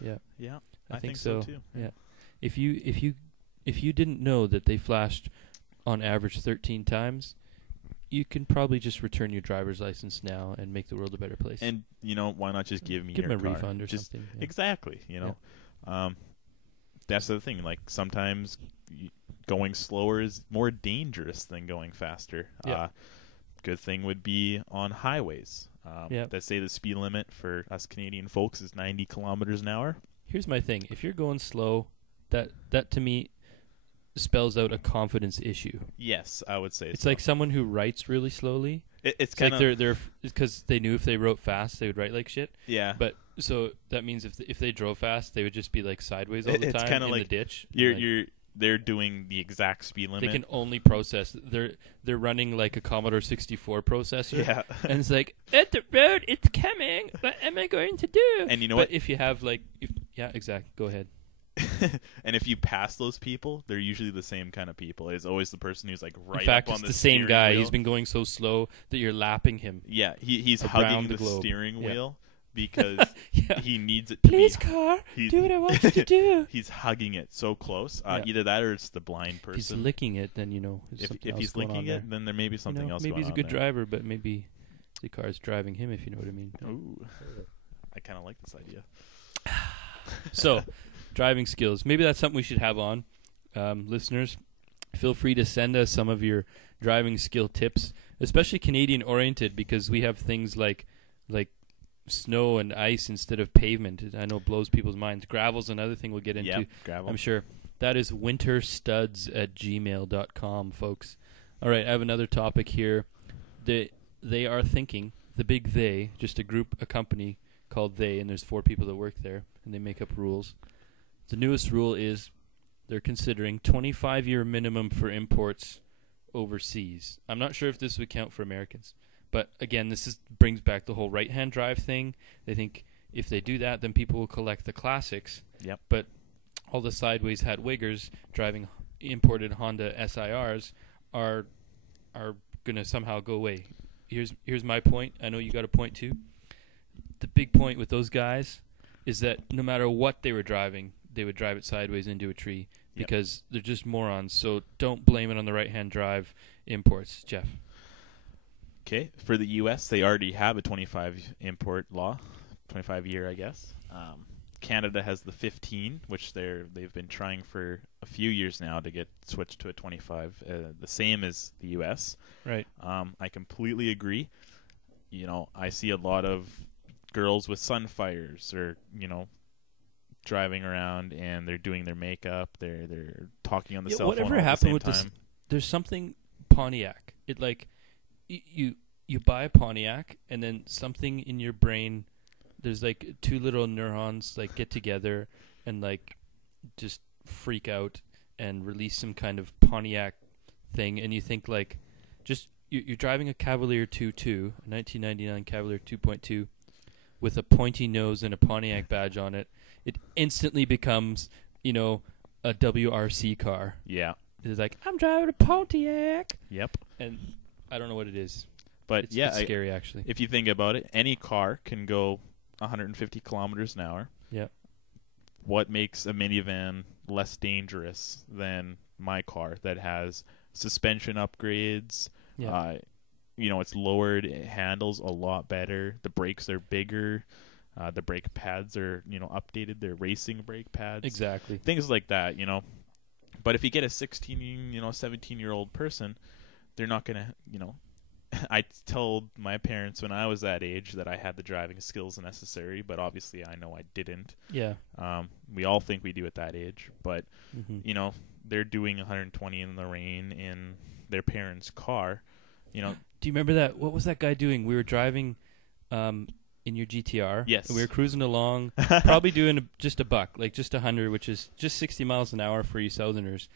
Yeah. Yeah, I think so too. Yeah. If you didn't know that they flashed on average 13 times, you can probably just return your driver's license now and make the world a better place. And why not just give me give your them a car? refund or Just something. Yeah. Exactly. That's the thing. Like sometimes going slower is more dangerous than going faster. Yeah. Good thing would be on highways. That say the speed limit for us Canadian folks is 90 kilometers an hour. Here's my thing: if you're going slow, that to me spells out a confidence issue. Yes, I would say it's so. like someone who writes really slowly. It's kind like of they're because they knew if they wrote fast they would write like shit. Yeah. But so that means if they drove fast they would just be like sideways all the time in like the ditch. They're doing the exact speed limit. They can only process. They're running like a Commodore 64 processor. Yeah. And it's like, at the road, it's coming. What am I going to do? And you know what? But if you have yeah, exactly. Go ahead. And if you pass those people, they're usually the same kind of people. It's always the person who's like right In fact, up on it's the same guy. wheel. He's been going so slow that you're lapping him. Yeah, he's hugging the steering wheel because he needs it to Please, car, do what I want you to do. He's hugging it so close. Either that or it's the blind person. If he's licking it, then if he's licking it, then there may be something else. Maybe he's a good there. driver, but maybe the car's driving him. If you know what I mean. Ooh, I kind of like this idea. So, driving skills. Maybe that's something we should have on. Listeners, feel free to send us some of your driving skill tips, especially Canadian-oriented, because we have things like snow and ice instead of pavement. I know it blows people's minds. Gravel's another thing we'll get into. Yeah, gravel. I'm sure. That is winterstuds@gmail.com, folks. All right, I have another topic here. They are thinking, the big they, just a company called They, and there's 4 people that work there, and they make up rules. The newest rule is they're considering 25-year minimum for imports overseas. I'm not sure if this would count for Americans. But again, this brings back the whole right-hand drive thing. They think if they do that, then people will collect the classics. Yep. But all the sideways hat wiggers driving imported Honda SIRs are going to somehow go away. Here's my point. I know you got a point too. The big point with those guys is that no matter what they were driving, they would drive it sideways into a tree because they're just morons. So don't blame it on the right-hand drive imports, Jeff. Okay, for the U.S., they already have a 25 import law, 25-year, I guess. Canada has the 15, which they've been trying for a few years now to get switched to a 25, the same as the U.S. Right. I completely agree. I see a lot of girls with Sunfires or, driving around and they're doing their makeup, they're talking on the cell phone whatever all happened the same with time. this? There's something Pontiac. It like you buy a Pontiac and then something in your brain, there's like 2 little neurons like get together and like just freak out and release some kind of Pontiac thing, and you think like just you're driving a Cavalier 2.2, a 1999 Cavalier 2.2 with a pointy nose and a Pontiac badge on it. It instantly becomes, a WRC car. Yeah. It's like, I'm driving a Pontiac. Yep. And I don't know what it is. But it's scary, actually. If you think about it, any car can go 150 kilometers an hour. Yeah. What makes a minivan less dangerous than my car that has suspension upgrades? Yeah. It's lowered. It handles a lot better. The brakes are bigger. The brake pads are, updated. They're racing brake pads. Exactly. Things like that, But if you get a 16, 17-year-old person, they're not going to, I told my parents when I was that age that I had the driving skills necessary, but obviously I know I didn't. Yeah. We all think we do at that age, but, they're doing 120 in the rain in their parents' car, Do you remember that? What was that guy doing? We were driving in your GTR. Yes. And we were cruising along, probably doing just a buck, like just 100, which is just 60 miles an hour for you Southerners.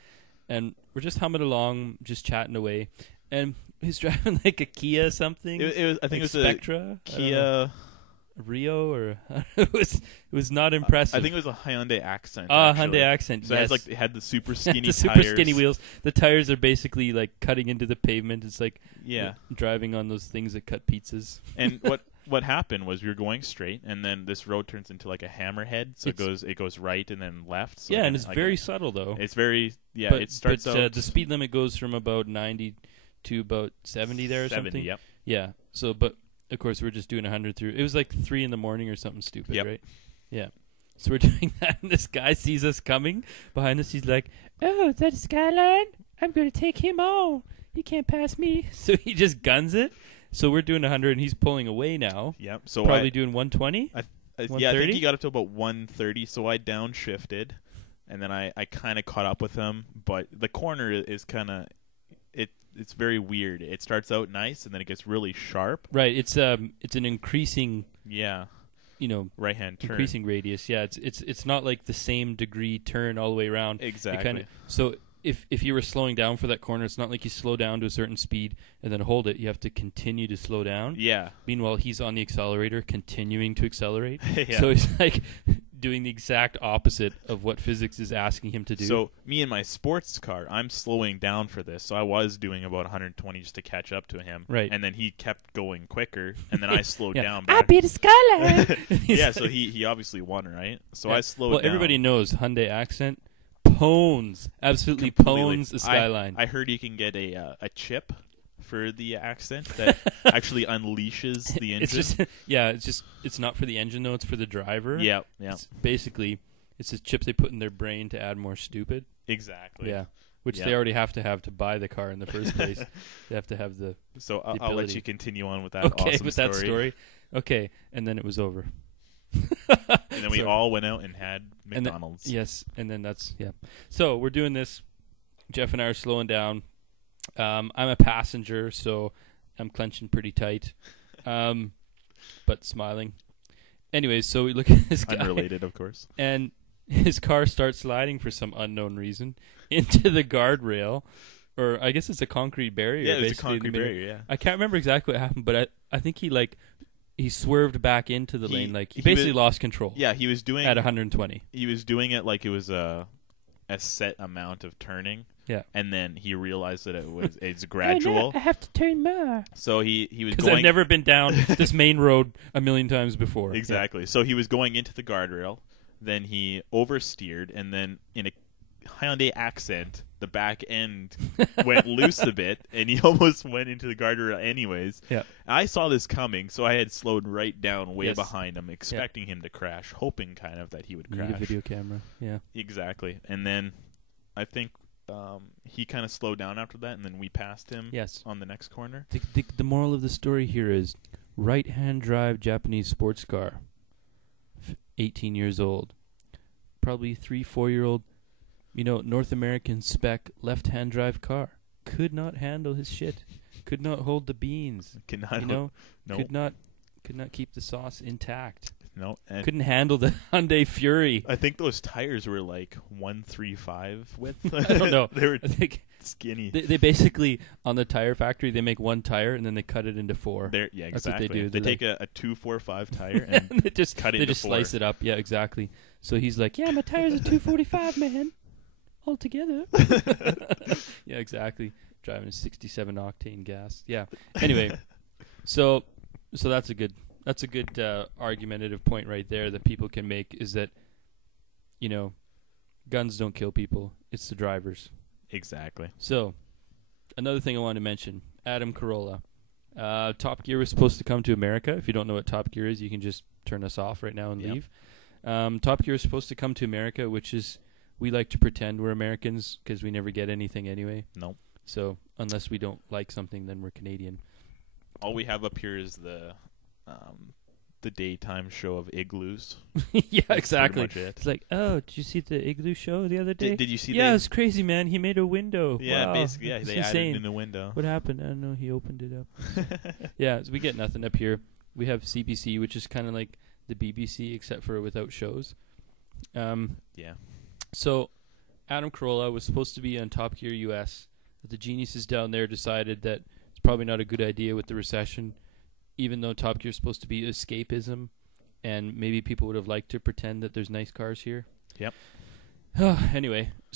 And we're just humming along, just chatting away. And he's driving like a Kia something. I think it was Spectra, a Kia Rio, or it was not impressive. I think it was a Hyundai Accent. Hyundai Accent. So yes. it had the super skinny the tires. super skinny wheels. The tires are basically like cutting into the pavement. It's like driving on those things that cut pizzas. And what happened was we were going straight, and then this road turns into like a hammerhead, so it goes right and then left. So and it's very subtle though. It's very but, it starts out the speed limit goes from about 90 to about 70 there or 70, something. Yep. Yeah. So, but of course we're just doing 100 through. It was like 3 a.m. or something stupid, yep. right? Yeah. So we're doing that, and this guy sees us coming behind us. He's like, "Oh, is that a Skyline? I'm going to take him on. He can't pass me." So he just guns it. So we're doing 100, and he's pulling away now. Yep. So probably doing 120. I think he got up to about 130. So I downshifted, and then I kind of caught up with him. But the corner is kind of it's very weird. It starts out nice, and then it gets really sharp. Right. It's an increasing. Yeah. Right hand turn. Increasing radius. Yeah. It's not like the same degree turn all the way around. Exactly. So if you were slowing down for that corner, it's not like you slow down to a certain speed and then hold it. You have to continue to slow down. Yeah. Meanwhile, he's on the accelerator, continuing to accelerate. Yeah. So he's like doing the exact opposite of what physics is asking him to do. So me and my sports car, I'm slowing down for this. So I was doing about 120 just to catch up to him. Right. And then he kept going quicker, and then I slowed down. I beat a Skyline. Yeah, so he obviously won, right? So I slowed down. Well, everybody knows Hyundai Accent absolutely pones a Skyline. I heard you can get a chip for the Accent that actually unleashes the engine. It's not for the engine though, it's for the driver. Yeah. It's a chip they put in their brain to add more stupid. Exactly. Yeah. Which they already have to buy the car in the first place. They have to have the So I'll let you continue on with that that story. Okay, and then it was over. And then we all went out and had McDonald's. And then So we're doing this. Jeff and I are slowing down. I'm a passenger, so I'm clenching pretty tight, but smiling. Anyways, so we look at this guy. Unrelated, of course. And his car starts sliding for some unknown reason into the guardrail, or I guess it's a concrete barrier. Yeah, it's a concrete barrier, yeah. I can't remember exactly what happened, but I think he swerved back into the lane. Like he basically lost control. Yeah, he was doing at 120. He was doing it like it was a set amount of turning. Yeah, and then he realized that it's gradual. I have to turn more. So he was because I've never been down this main road a million times before. Exactly. Yeah. So he was going into the guardrail. Then he oversteered, and then in a Hyundai Accent, the back end went loose a bit, and he almost went into the guardrail anyways. Yeah. I saw this coming, so I had slowed right down way behind him, expecting him to crash, hoping kind of that he would crash. Need a video camera. Yeah. Exactly. And then I think he kind of slowed down after that, and then we passed him on the next corner. The moral of the story here is right-hand drive Japanese sports car, 18 years old, probably 3-4-year-old, North American spec left-hand drive car. Could not handle his shit. Could not hold the beans. Could not keep the sauce intact. No, and couldn't handle the Hyundai Fury. I think those tires were like 135 width. I don't know. They were skinny. They basically, on the tire factory, they make one tire and then they cut it into 4. Yeah, exactly. That's what they do. They take a 245 tire and they just cut it into 4. They just slice it up. Yeah, exactly. So he's like, yeah, my tire's a 245, man. All together. Yeah, exactly. Driving a 67 octane gas. Yeah. Anyway, so that's a good argumentative point right there that people can make, is that guns don't kill people, it's the drivers. Exactly. So another thing I wanted to mention, Adam Carolla. Top Gear was supposed to come to America. If you don't know what Top Gear is, you can just turn us off right now and leave. Top Gear is supposed to come to America, which is, we like to pretend we're Americans because we never get anything anyway. No. So unless we don't like something, then we're Canadian. All we have up here is the daytime show of igloos. Yeah, that's exactly. It's like, oh, did you see the igloo show the other day? Did you see? Yeah, it's crazy, man. He made a window. Yeah, wow. basically, yeah, they insane. added in a window. What happened? I don't know. He opened it up. Yeah, so we get nothing up here. We have CBC, which is kind of like the BBC, except for without shows. Yeah. So Adam Carolla was supposed to be on Top Gear US, but the geniuses down there decided that it's probably not a good idea with the recession, even though Top Gear is supposed to be escapism, and maybe people would have liked to pretend that there's nice cars here. Yep. Anyway,